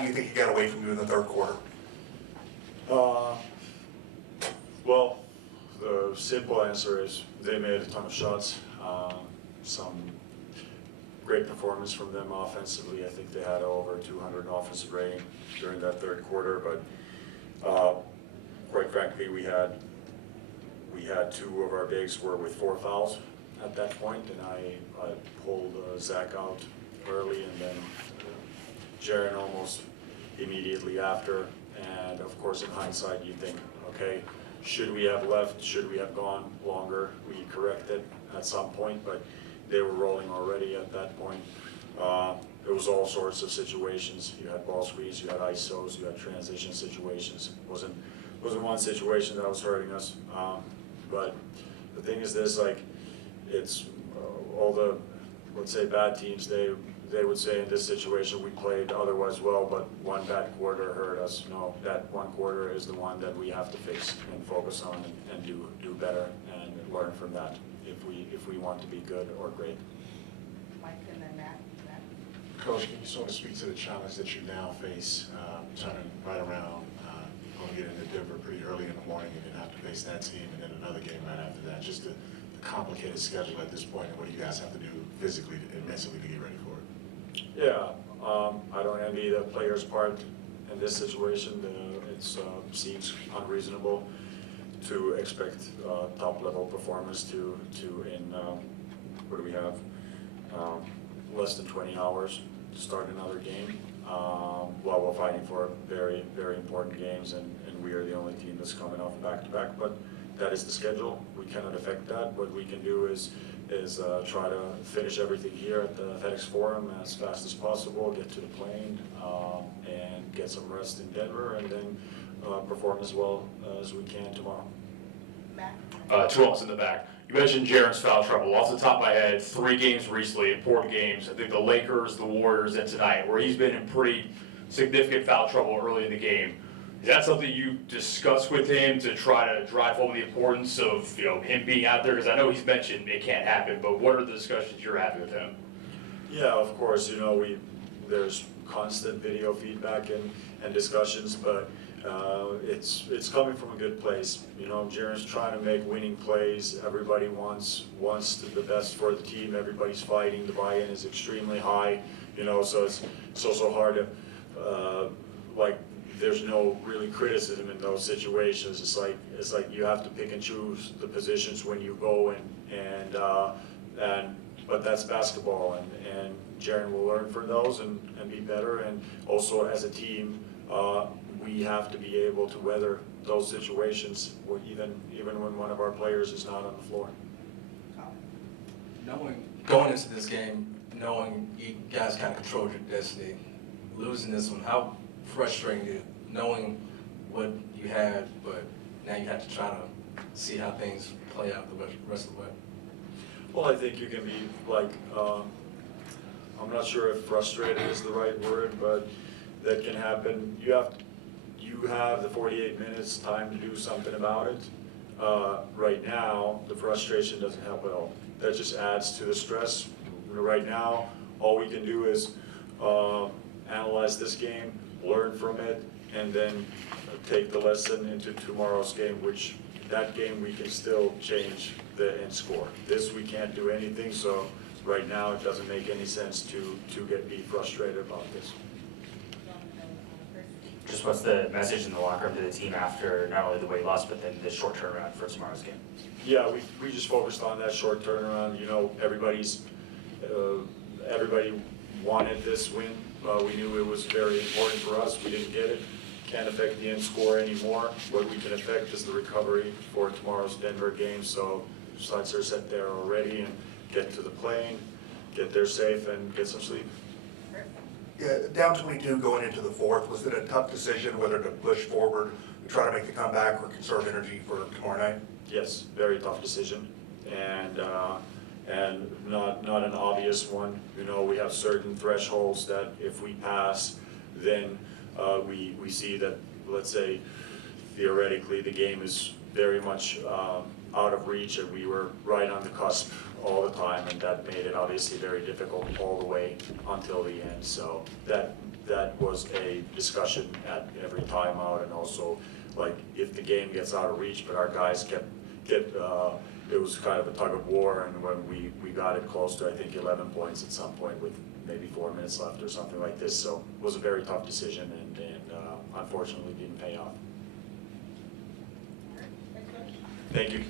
do you think he got away from you in the third quarter? Well, the simple answer is they made a ton of shots. Some great performance from them offensively. I think they had over 200 offensive rating during that third quarter, but quite frankly, we had two of our bigs were with 4 fouls at that point, and I pulled Zach out early, and then Jaren almost immediately after. And of course, in hindsight, you think, okay, should we have left? Should we have gone longer? We corrected at some point, but they were rolling already at that point. It was all sorts of situations. You had ball screens, you had ISOs, you had transition situations. It wasn't one situation that was hurting us. But the thing is this, like, it's all the, let's say, bad teams, they would say in this situation we played otherwise well, but one bad quarter hurt us. No, that one quarter is the one that we have to fix and focus on and do better and learn from that if we want to be good or great. Mike and then Matt. Coach, can you sort of speak to the challenge that you now face, turning right around, going to get into Denver pretty early in the morning and then have to face that team and then another game right after that, just the complicated schedule at this point and what you guys have to do physically and mentally to get ready for it? Yeah, I don't envy the players' part in this situation. It seems unreasonable to expect top-level performance to in what do we have? Less than 20 hours to start another game while we're fighting for very, very important games, and we are the only team that's coming off back-to-back. But that is the schedule. We cannot affect that. What we can do is try to finish everything here at the FedEx Forum as fast as possible, get to the plane, and get some rest in Denver, and then perform as well as we can tomorrow. Matt? Tuomas in the back. You mentioned Jaren's foul trouble. Off the top of my head, 3 games recently, important games. I think the Lakers, the Warriors, and tonight, where he's been in pretty significant foul trouble early in the game. Is that something you discuss with him to try to drive home the importance of him being out there? Because I know he's mentioned it can't happen, but what are the discussions you're having with him? Yeah, of course. There's constant video feedback and discussions, but it's coming from a good place. Jaren's trying to make winning plays. Everybody wants the best for the team. Everybody's fighting. The buy-in is extremely high. So it's so hard to there's no really criticism in those situations. It's like you have to pick and choose the positions when you go but that's basketball, and Jaren will learn from those and be better. And also as a team, we have to be able to weather those situations, even when one of our players is not on the floor. Going into this game, knowing you guys kind of controlled your destiny, losing this one, how frustrating is it, knowing what you had, but now you have to try to see how things play out the rest of the way? Well, I think you can be I'm not sure if frustrated is the right word, but that can happen. You have the 48 minutes time to do something about it. Right now, the frustration doesn't help at all. That just adds to the stress. Right now, all we can do is analyze this game, learn from it, and then take the lesson into tomorrow's game, which that game we can still change the end score. This we can't do anything, so right now it doesn't make any sense to be frustrated about this. Just what's the message in the locker room to the team after not only the weight loss, but then the short turnaround for tomorrow's game? Yeah, we just focused on that short turnaround. Everybody wanted this win. We knew it was very important for us. We didn't get it. Can't affect the end score anymore. What we can affect is the recovery for tomorrow's Denver game. So sights are set there already, and get to the plane, get there safe, and get some sleep. Yeah, down 22 going into the fourth, was it a tough decision whether to push forward, try to make the comeback, or conserve energy for tomorrow night? Yes, very tough decision, and not an obvious one. We have certain thresholds that if we pass, then we see that, let's say, theoretically the game is very much out of reach, and we were right on the cusp all the time, and that made it obviously very difficult all the way until the end. So that that was a discussion at every timeout, and also, like, if the game gets out of reach, but our guys it was kind of a tug of war, and when we got it close to, I think, 11 points at some point with maybe 4 minutes left or something like this, so it was a very tough decision, and unfortunately didn't pay off. Next question. Thank you.